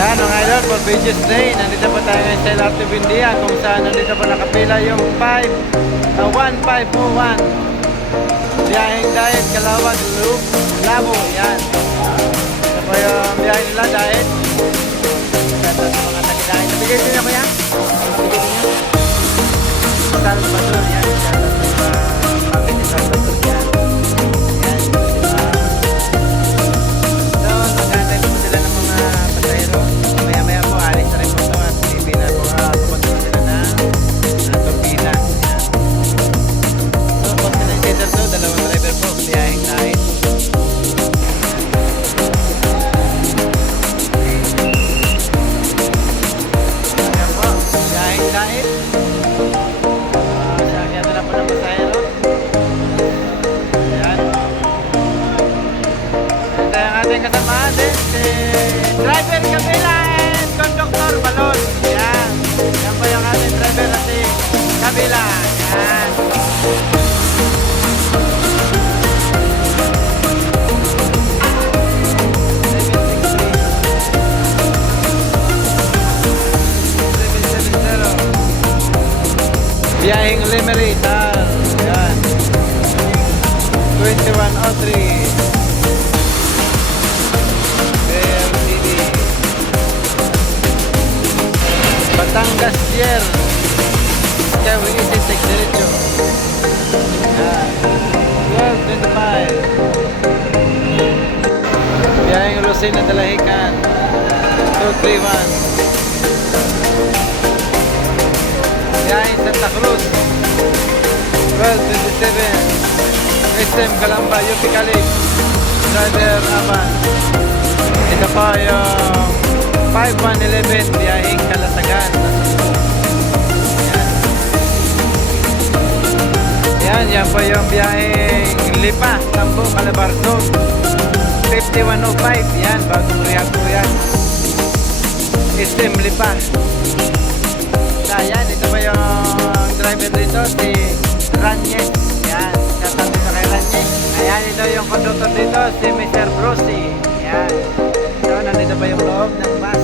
Yan mga idol, for Beaches Day, nandito po tayo ngayon sa LRT Buendia kung saan nandito po nakapila yung 1501 biyaheng Daet, Calauag, Labo, yan. Ito po yung biyahe nila, Daet. Ito sa mga taga-Daet. Nabigay din ako yan? Nabigay din yan? Salvador, yan. Ito sa pamit ni Salvador, yan. Yan, diba? So, nag-aantay po sila ng mga pasahero. Maya-maya po, alis na rin po ito at hindi na po pupunta po sila ng turbina. Yan. So, pag sinasender to, dalawang driver po, biyaheng Daet. Yan po, biyaheng Daet. Sakyan na po ng pasahero. Ayan. Ito yung ating kasamahan din, si Driver Camila and Conductor Balon. Ayan. Yan po yung ating driver na si Camila. Ayan. Biyaheng Lemery, Tal. Yan. 2103. Bell City. Batangas Yer. Skyway 86 diretso. Yan. 1225. Biyaheng Lucena Dalahican. 231. Biyaheng Santa Cruz 1227. SM Calamba, UP Calig, Driver Aban. Ito po yung 5111 biyaheng Kalatagan. Yan po yung biyaheng Lipa, Tambo, Calabarzon 5105. Yan, bagong rehab po yan. SM Lipa. Ayan, ito pa yung driver dito, si Ranyes. Ayan, shoutout dito kay Ranyes. Ayan, ito yung conductor dito, si Mr. Brucey. Ayan. So, nandito pa yung loob ng bus.